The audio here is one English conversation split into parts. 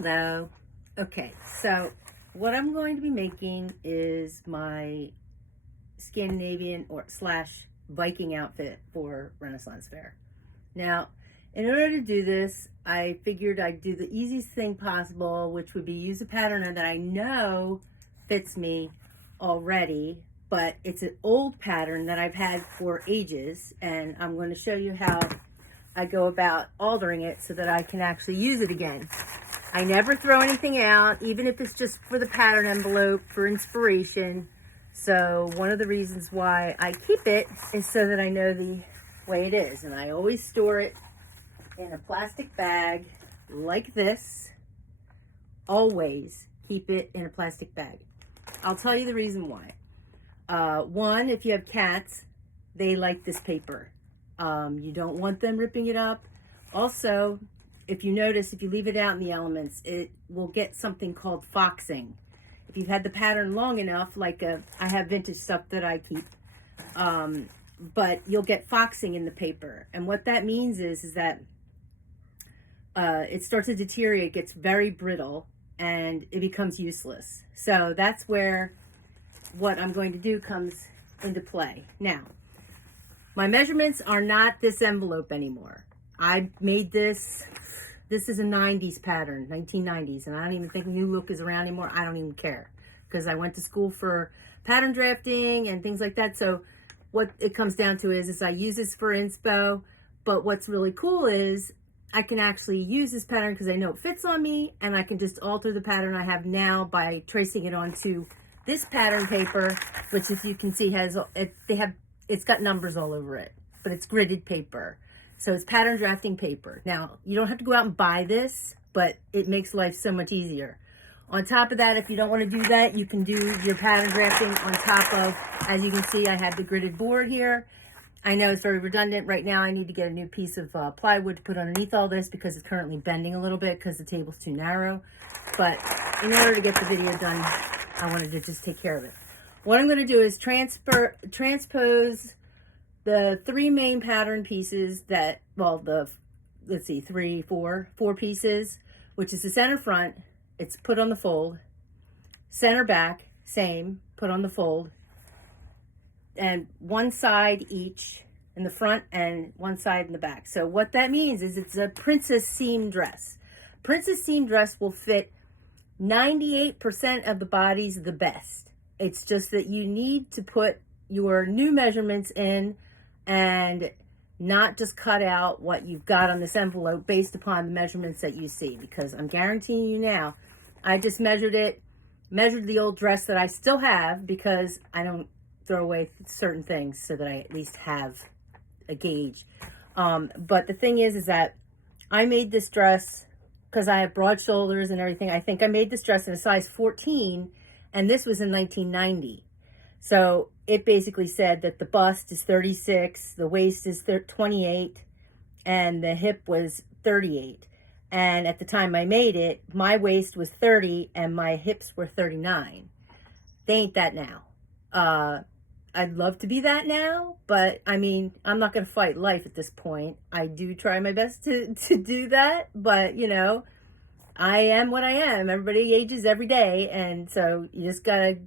Hello. Okay, so what I'm going to be making is my Scandinavian or slash Viking outfit for Renaissance Fair. Now, in order to do this, I figured I'd do the easiest thing possible, which would be use a pattern that I know fits me already, but it's an old pattern that I've had for ages, and I'm going to show you how I go about altering it so that I can actually use it again. I never throw anything out, even if it's just for the pattern envelope for inspiration. So one of the reasons why I keep it is so that I know the way it is. And I always store it in a plastic bag like this. Always keep it in a plastic bag. I'll tell you the reason why. One, if you have cats, they like this paper. You don't want them ripping it up. Also, if you notice, if you leave it out in the elements, it will get something called foxing. If you've had the pattern long enough, like I have vintage stuff that I keep, but you'll get foxing in the paper. And what that means is that it starts to deteriorate, gets very brittle, and it becomes useless. So that's where what I'm going to do comes into play. Now, my measurements are not this envelope anymore. I made this is a 90s pattern, 1990s, and I don't even think New Look is around anymore. I don't even care, because I went to school for pattern drafting and things like that. So what it comes down to is I use this for inspo, but what's really cool is I can actually use this pattern because I know it fits on me, and I can just alter the pattern I have now by tracing it onto this pattern paper, which, as you can see, it's got numbers all over it, but it's gridded paper. So it's pattern drafting paper. Now, you don't have to go out and buy this, but it makes life so much easier. On top of that, if you don't want to do that, you can do your pattern drafting on top of, as you can see, I have the gridded board here. I know it's very redundant. Right now, I need to get a new piece of plywood to put underneath all this because it's currently bending a little bit because the table's too narrow. But in order to get the video done, I wanted to just take care of it. What I'm going to do is transpose the three main pattern pieces that, well, let's see, four pieces, which is the center front, it's put on the fold, center back, same, put on the fold, and one side each in the front and one side in the back. So what that means is it's a princess seam dress. Princess seam dress will fit 98% of the bodies the best. It's just that you need to put your new measurements in and not just cut out what you've got on this envelope based upon the measurements that you see, because I'm guaranteeing you now, I just measured the old dress that I still have, because I don't throw away certain things, so that I at least have a gauge. But the thing is that I made this dress because I have broad shoulders and everything. I think I made this dress in a size 14, and this was in 1990. So it basically said that the bust is 36, the waist is 28, and the hip was 38. And at the time I made it, my waist was 30 and my hips were 39. They ain't that now. I'd love to be that now, but I mean, I'm not going to fight life at this point. I do try my best to do that, but you know, I am what I am. Everybody ages every day, and so you just got to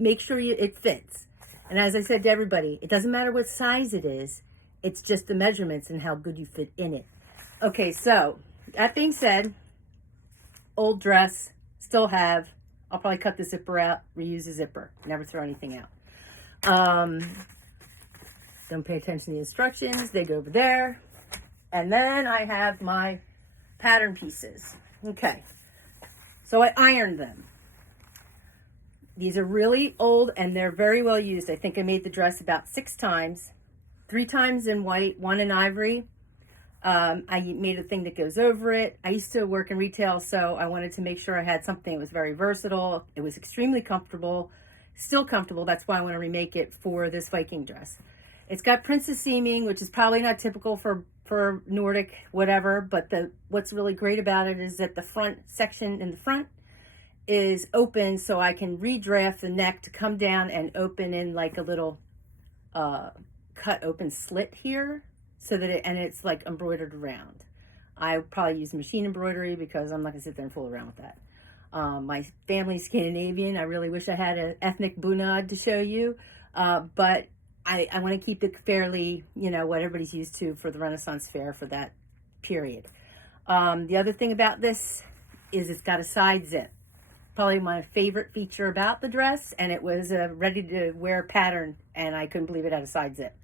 make sure it fits. And as I said to everybody, it doesn't matter what size it is. It's just the measurements and how good you fit in it. Okay, so that being said, old dress, still have. I'll probably cut the zipper out, reuse the zipper, never throw anything out. Don't pay attention to the instructions. They go over there. And then I have my pattern pieces. Okay, so I ironed them. These are really old and they're very well used. I think I made the dress about 6 times, 3 times in white, 1 in ivory. I made a thing that goes over it. I used to work in retail, so I wanted to make sure I had something that was very versatile. It was extremely comfortable, still comfortable. That's why I want to remake it for this Viking dress. It's got princess seaming, which is probably not typical for Nordic, whatever, but what's really great about it is that the front section in the front is open, so I can redraft the neck to come down and open in like a little cut open slit here, so that it's like embroidered around. I probably use machine embroidery because I'm not going to sit there and fool around with that. My family's Scandinavian. I really wish I had an ethnic bunad to show you, but I want to keep it fairly, what everybody's used to for the Renaissance Fair for that period. The other thing about this is it's got a side zip. Probably my favorite feature about the dress, and it was a ready to wear pattern, and I couldn't believe it had a side zip.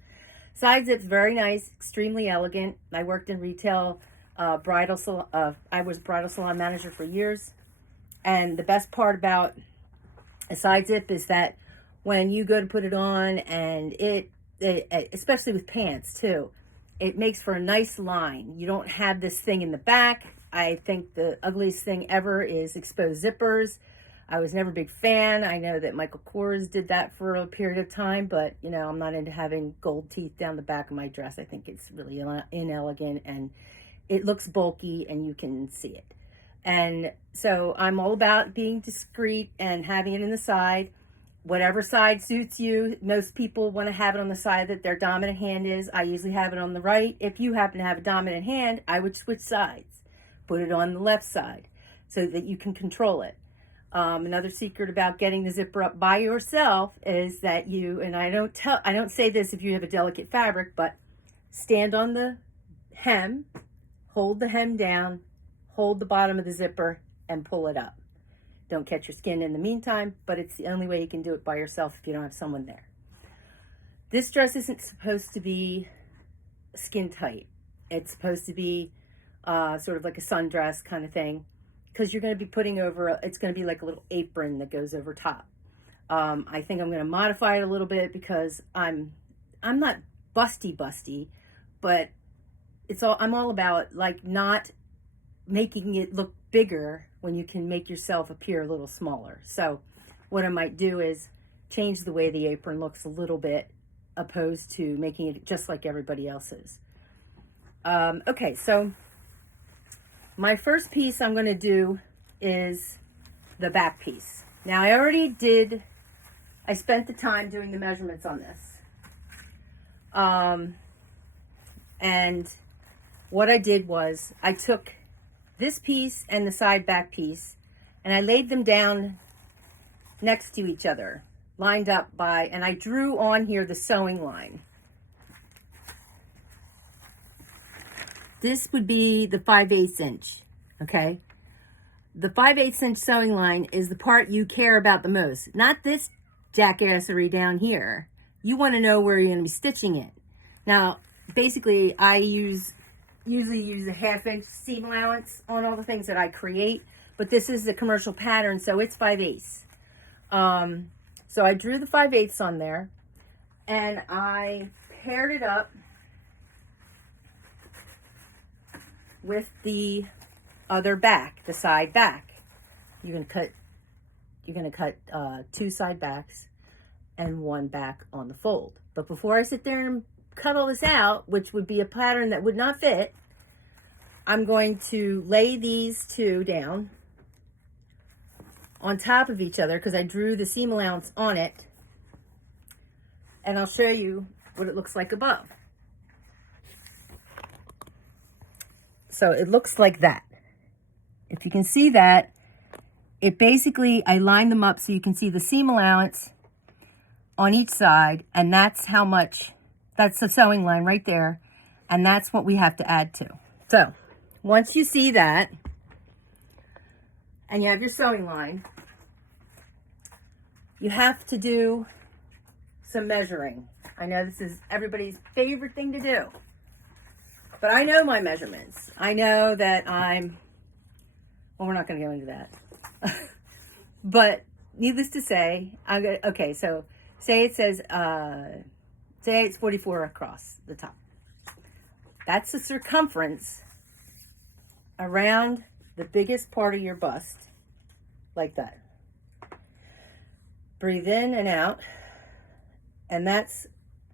Side zip's very nice, extremely elegant. I worked in retail, bridal salon. I was bridal salon manager for years, and the best part about a side zip is that when you go to put it on, and it especially with pants too, it makes for a nice line. You don't have this thing in the back. I think the ugliest thing ever is exposed zippers. I was never a big fan. I know that Michael Kors did that for a period of time, but I'm not into having gold teeth down the back of my dress. I think it's really inelegant, and it looks bulky and you can see it. And so I'm all about being discreet and having it in the side. Whatever side suits you. Most people want to have it on the side that their dominant hand is. I usually have it on the right. If you happen to have a dominant hand, I would switch sides. Put it on the left side so that you can control it. Another secret about getting the zipper up by yourself is that I don't say this if you have a delicate fabric, but stand on the hem, hold the hem down, hold the bottom of the zipper, and pull it up. Don't catch your skin in the meantime, but it's the only way you can do it by yourself if you don't have someone there. This dress isn't supposed to be skin tight. It's supposed to be sort of like a sundress kind of thing, because you're going to be putting over, it's going to be like a little apron that goes over top. I think I'm going to modify it a little bit because I'm not busty, but I'm all about like not making it look bigger when you can make yourself appear a little smaller. So what I might do is change the way the apron looks a little bit, opposed to making it just like everybody else's. Okay, so my first piece I'm going to do is the back piece. Now I spent the time doing the measurements on this. And what I did was I took this piece and the side back piece, and I laid them down next to each other, lined up and I drew on here the sewing line. This would be the 5/8 inch, okay? The 5/8 inch sewing line is the part you care about the most, not this jackassery down here. You want to know where you're going to be stitching it. Now, basically, I usually use a 1/2 inch seam allowance on all the things that I create, but this is a commercial pattern, so it's 5/8. So I drew the 5/8 on there, and I paired it up with the other back, the side back. You're gonna cut 2 side backs and 1 back on the fold. But before I sit there and cut all this out, which would be a pattern that would not fit, I'm going to lay these 2 down on top of each other because I drew the seam allowance on it, and I'll show you what it looks like above. So it looks like that. If you can see that, it basically, I lined them up so you can see the seam allowance on each side, and that's how much, that's the sewing line right there, and that's what we have to add to. So once you see that, and you have your sewing line, you have to do some measuring. I know this is everybody's favorite thing to do, but I know my measurements. I know that well, we're not going to go into that. But needless to say, okay, so say it says, say it's 44 across the top. That's the circumference around the biggest part of your bust, like that. Breathe in and out, and that's,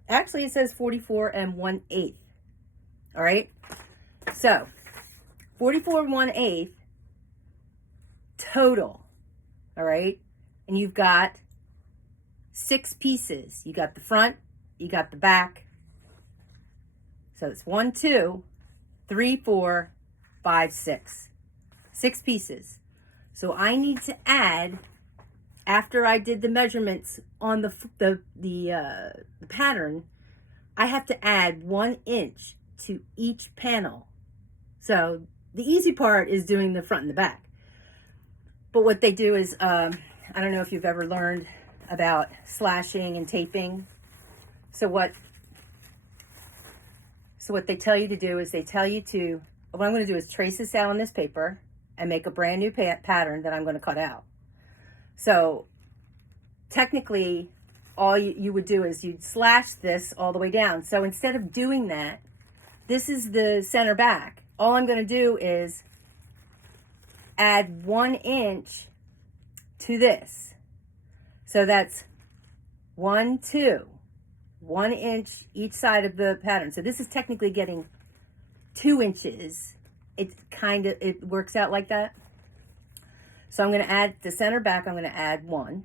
actually it says 44 1/8. All right, so 44 1/8 total. All right, and you've got 6 pieces. You got the front, you got the back. So it's 1, 2, 3, 4, 5, 6. 6 pieces. So I need to add, after I did the measurements on the pattern, I have to add 1 inch to each panel. So the easy part is doing the front and the back. But what they do is, I don't know if you've ever learned about slashing and taping. So what they tell you to do is what I'm going to do is trace this out on this paper and make a brand new pattern that I'm going to cut out. So technically, all you would do is you'd slash this all the way down. So instead of doing that, this is the center back. All I'm going to do is add 1 inch to this. So that's 1, 2, 1 inch each side of the pattern. So this is technically getting 2 inches. It works out like that. So I'm going to add the center back. I'm going to add 1.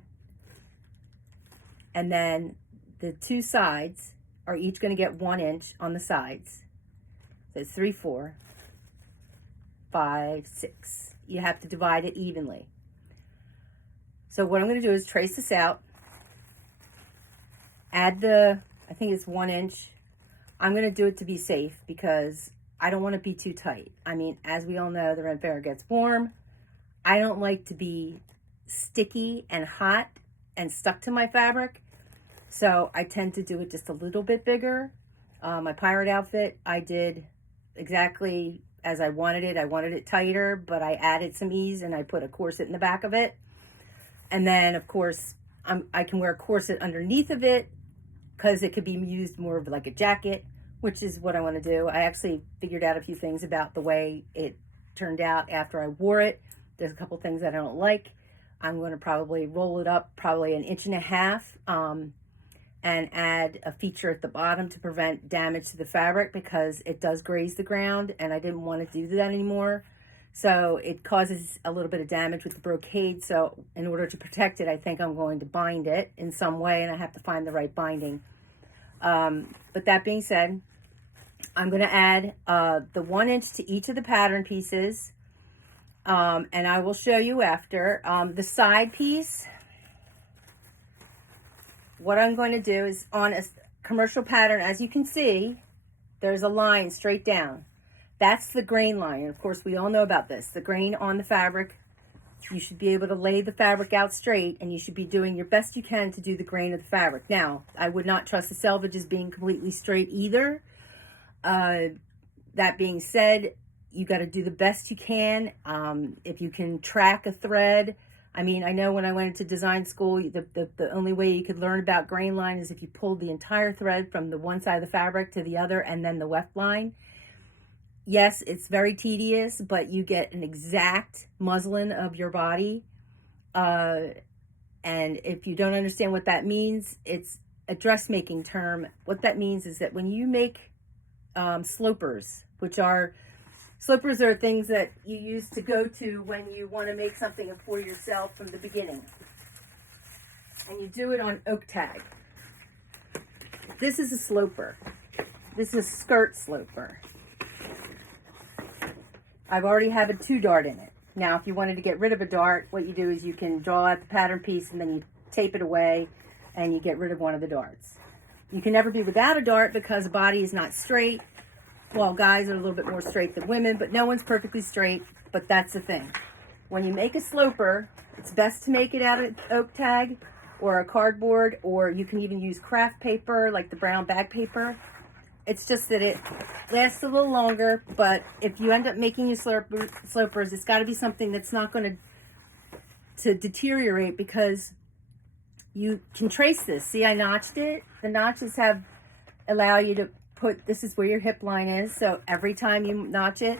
And then the 2 sides are each going to get 1 inch on the sides. So it's 3, 4, 5, 6. You have to divide it evenly. So what I'm going to do is trace this out. Add I think it's 1 inch. I'm going to do it to be safe because I don't want to be too tight. I mean, as we all know, the Ren Fair gets warm. I don't like to be sticky and hot and stuck to my fabric. So I tend to do it just a little bit bigger. My pirate outfit, I did exactly as I wanted it. I wanted it tighter, but I added some ease and I put a corset in the back of it. And then, of course, I can wear a corset underneath of it because it could be used more of like a jacket, which is what I want to do. I actually figured out a few things about the way it turned out after I wore it. There's a couple things that I don't like. I'm going to probably roll it up probably 1.5 inches and add a feature at the bottom to prevent damage to the fabric because it does graze the ground and I didn't want to do that anymore. So it causes a little bit of damage with the brocade. So in order to protect it, I think I'm going to bind it in some way and I have to find the right binding. But that being said, I'm going to add the 1 inch to each of the pattern pieces. And I will show you after. The side piece, what I'm going to do is on a commercial pattern, as you can see, there's a line straight down. That's the grain line. And of course, we all know about this. The grain on the fabric, you should be able to lay the fabric out straight and you should be doing your best you can to do the grain of the fabric. Now, I would not trust the selvage as being completely straight either. That being said, you got to do the best you can. If you can track a thread, I mean, I know when I went into design school, the only way you could learn about grain line is if you pulled the entire thread from the one side of the fabric to the other and then the weft line. Yes, it's very tedious, but you get an exact muslin of your body. And if you don't understand what that means, it's a dressmaking term. What that means is that when you make slopers, slopers are things that you use to go to when you want to make something for yourself from the beginning. And you do it on oak tag. This is a sloper. This is a skirt sloper. I've already have a 2 dart in it. Now, if you wanted to get rid of a dart, what you do is you can draw out the pattern piece and then you tape it away and you get rid of one of the darts. You can never be without a dart because the body is not straight. Well, guys are a little bit more straight than women, but no one's perfectly straight, but that's the thing. When you make a sloper, it's best to make it out of oak tag or a cardboard, or you can even use craft paper like the brown bag paper. It's just that it lasts a little longer, but if you end up making your slopers, it's got to be something that's not going to deteriorate because you can trace this. See, I notched it. The notches allow you to this is where your hip line is. So every time you notch it,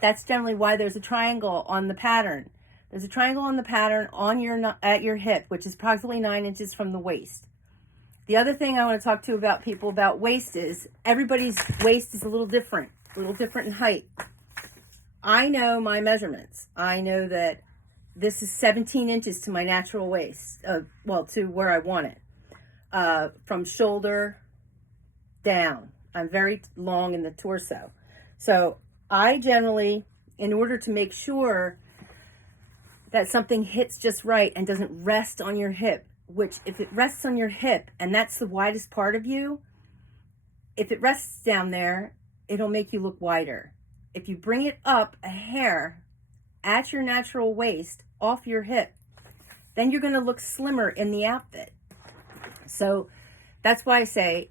that's generally why there's a triangle on the pattern. There's a triangle on the pattern at your hip, which is approximately 9 inches from the waist. The other thing I want to talk to people about waist is everybody's waist is a little different in height. I know my measurements. I know that this is 17 inches to my natural waist, to where I want it, from shoulder down. I'm very long in the torso. So I generally in order to make sure that something hits just right and doesn't rest on your hip, which if it rests on your hip and that's the widest part of you, if it rests down there, it'll make you look wider. If you bring it up a hair at your natural waist off your hip, then you're going to look slimmer in the outfit. So that's why I say,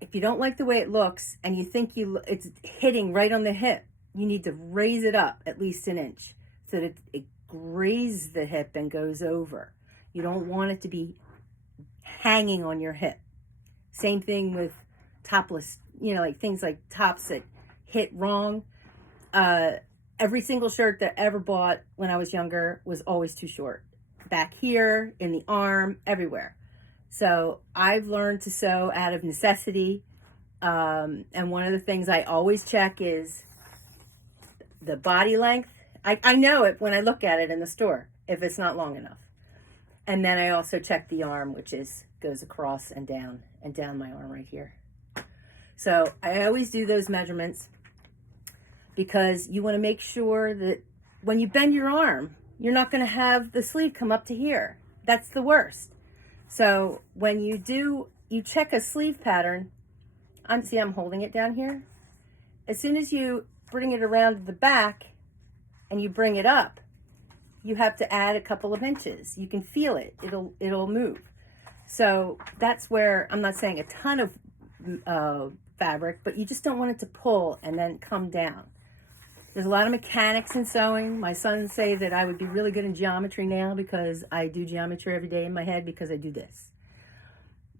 if you don't like the way it looks and you think it's hitting right on the hip, you need to raise it up at least an inch so that it grazes the hip and goes over. You don't want it to be hanging on your hip. Same thing with topless, like things like tops that hit wrong. Every single shirt that I ever bought when I was younger was always too short. Back here, in the arm, everywhere. So I've learned to sew out of necessity. And one of the things I always check is the body length. I know it when I look at it in the store, if it's not long enough. And then I also check the arm, which goes across and down my arm right here. So I always do those measurements because you want to make sure that when you bend your arm, you're not going to have the sleeve come up to here. That's the worst. So when you check a sleeve pattern, I'm holding it down here. As soon as you bring it around to the back and you bring it up, you have to add a couple of inches. You can feel it. It'll move. So that's where, I'm not saying a ton of fabric, but you just don't want it to pull and then come down. There's a lot of mechanics in sewing. My sons say that I would be really good in geometry now because I do geometry every day in my head because I do this.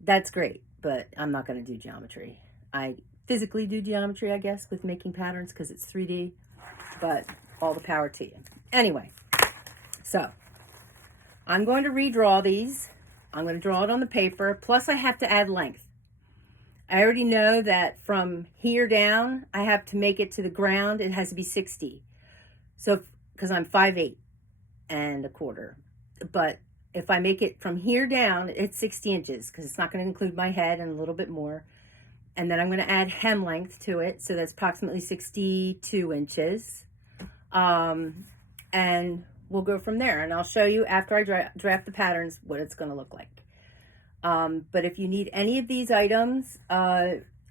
That's great, but I'm not going to do geometry. I physically do geometry, I guess, with making patterns because it's 3D, but all the power to you. Anyway, so I'm going to redraw these. I'm going to draw it on the paper, plus I have to add length. I already know that from here down, I have to make it to the ground. It has to be 60. So, because I'm 5'8" and a quarter. But if I make it from here down, it's 60 inches because it's not going to include my head and a little bit more. And then I'm going to add hem length to it. So that's approximately 62 inches. And we'll go from there. And I'll show you after I draft the patterns what it's going to look like. But if you need any of these items,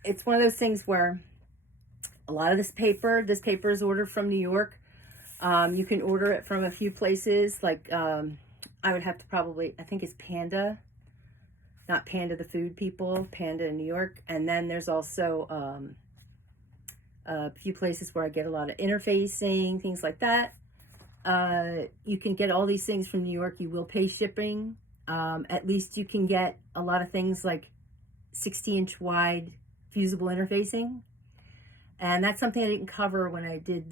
it's one of those things where a lot of this paper is ordered from New York. You can order it from a few places, like I would have to probably, I think it's Panda, not Panda the food people, Panda in New York. And then there's also a few places where I get a lot of interfacing, things like that. You can get all these things from New York. You will pay shipping. At least you can get a lot of things like 60-inch wide fusible interfacing. And that's something I didn't cover when I did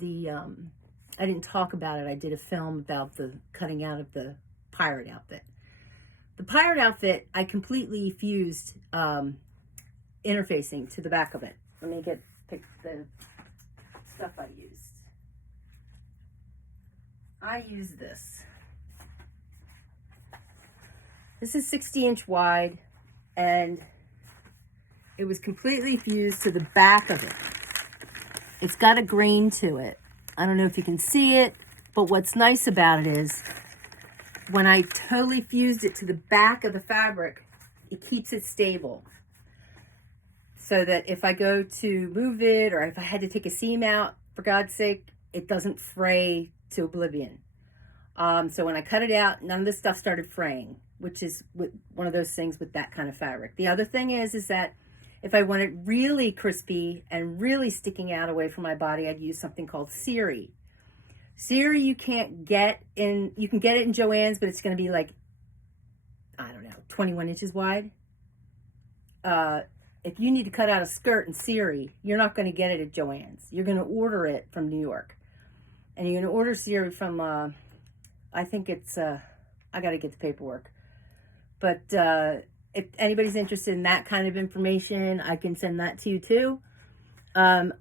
I didn't talk about it. I did a film about the cutting out of the pirate outfit. The pirate outfit, I completely fused interfacing to the back of it. Let me pick the stuff I used. I used this. This is 60-inch wide, and it was completely fused to the back of it. It's got a grain to it. I don't know if you can see it, but what's nice about it is when I totally fused it to the back of the fabric, it keeps it stable. So that if I go to move it, or if I had to take a seam out, for God's sake, it doesn't fray to oblivion. So when I cut it out, none of this stuff started fraying, which is one of those things with that kind of fabric. The other thing is that if I want it really crispy and really sticking out away from my body, I'd use something called Siri. Siri you can't get in, you can get it in Joann's, but it's going to be like, I don't know, 21 inches wide. If you need to cut out a skirt in Siri, you're not going to get it at Joann's. You're going to order it from New York. And you're going to order Siri from, I think it's, I got to get the paperwork. But if anybody's interested in that kind of information, I can send that to you too. And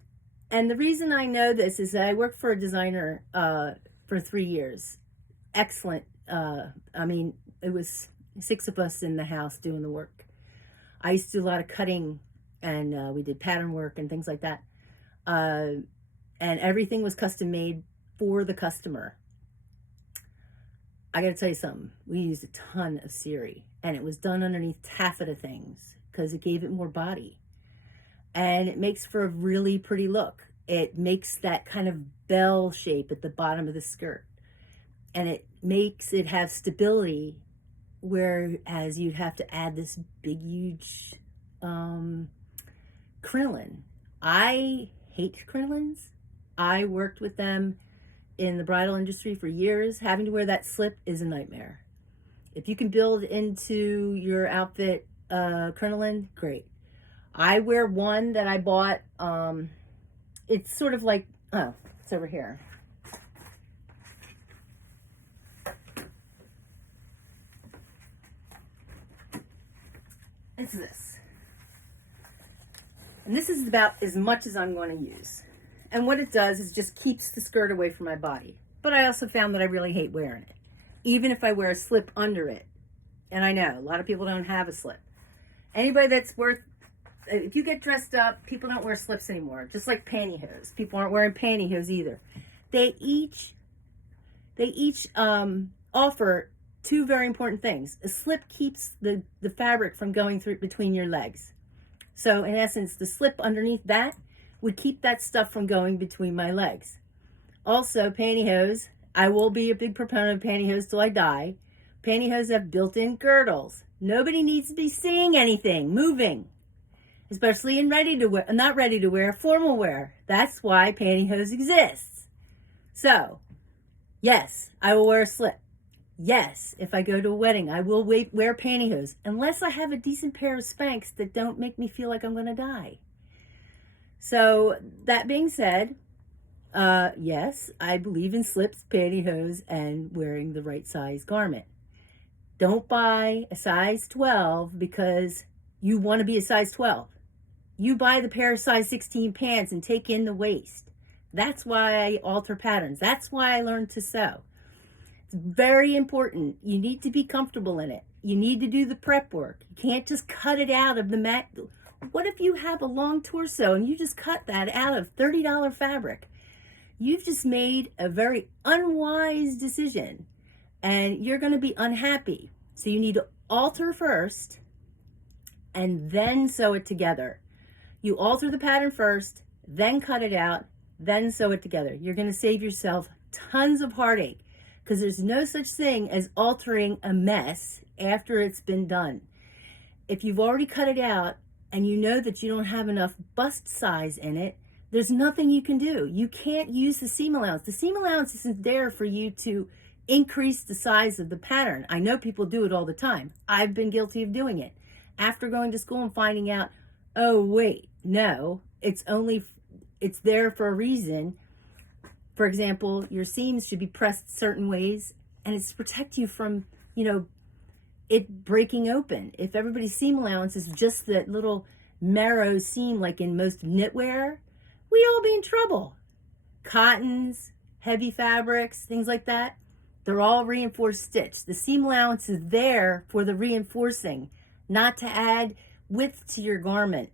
the reason I know this is that I worked for a designer for 3 years. Excellent. I mean, it was 6 of us in the house doing the work. I used to do a lot of cutting, and we did pattern work and things like that. And everything was custom made for the customer. I got to tell you something. We used a ton of Siri, and it was done underneath taffeta things because it gave it more body. And it makes for a really pretty look. It makes that kind of bell shape at the bottom of the skirt. And it makes it have stability, whereas you'd have to add this big, huge crinoline. I hate crinolines. I worked with them in the bridal industry for years. Having to wear that slip is a nightmare. If you can build into your outfit crinoline, great. I wear one that I bought. It's sort of like, oh, it's over here. It's this. And this is about as much as I'm going to use. And what it does is just keeps the skirt away from my body. But I also found that I really hate wearing it, even if I wear a slip under it. And I know a lot of people don't have a slip. Anybody that's if you get dressed up, people don't wear slips anymore. Just like pantyhose. People aren't wearing pantyhose either. They each offer two very important things. A slip keeps the fabric from going through between your legs. So in essence, the slip underneath that would keep that stuff from going between my legs. Also, pantyhose. I will be a big proponent of pantyhose till I die. Pantyhose have built-in girdles. Nobody needs to be seeing anything, moving. Especially in not ready to wear, formal wear. That's why pantyhose exists. So, yes, I will wear a slip. Yes, if I go to a wedding, I will wear pantyhose, unless I have a decent pair of Spanx that don't make me feel like I'm going to die. So, that being said, yes, I believe in slips, pantyhose, and wearing the right size garment. Don't buy a size 12 because you want to be a size 12. You buy the pair of size 16 pants and take in the waist. That's why I alter patterns. That's why I learned to sew. It's very important. You need to be comfortable in it. You need to do the prep work. You can't just cut it out of the mat. What if you have a long torso and you just cut that out of $30 fabric? You've just made a very unwise decision and you're going to be unhappy. So you need to alter first and then sew it together. You alter the pattern first, then cut it out, then sew it together. You're going to save yourself tons of heartache because there's no such thing as altering a mess after it's been done. If you've already cut it out and you know that you don't have enough bust size in it, there's nothing you can do. You can't use the seam allowance. The seam allowance isn't there for you to increase the size of the pattern. I know people do it all the time. I've been guilty of doing it. After going to school and finding out, oh, wait, no, it's there for a reason. For example, your seams should be pressed certain ways, and it's to protect you from, it breaking open. If everybody's seam allowance is just that little marrow seam like in most knitwear, we all be in trouble. Cottons, heavy fabrics, things like that, they're all reinforced stitch. The seam allowance is there for the reinforcing, not to add width to your garment.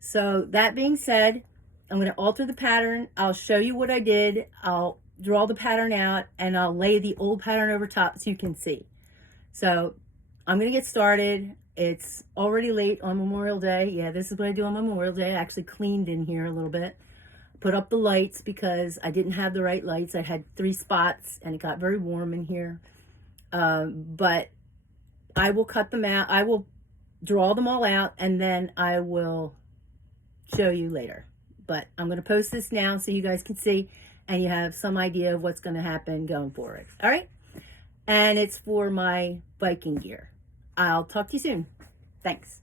So that being said, I'm going to alter the pattern. I'll show you what I did. I'll draw the pattern out and I'll lay the old pattern over top so you can see. So I'm going to get started. It's already late on Memorial Day. Yeah, this is what I do on Memorial Day. I actually cleaned in here a little bit. Put up the lights because I didn't have the right lights. I had 3 spots and it got very warm in here. But I will cut them out. I will draw them all out and then I will show you later. But I'm going to post this now so you guys can see and you have some idea of what's going to happen going forward. All right? And it's for my biking gear. I'll talk to you soon. Thanks.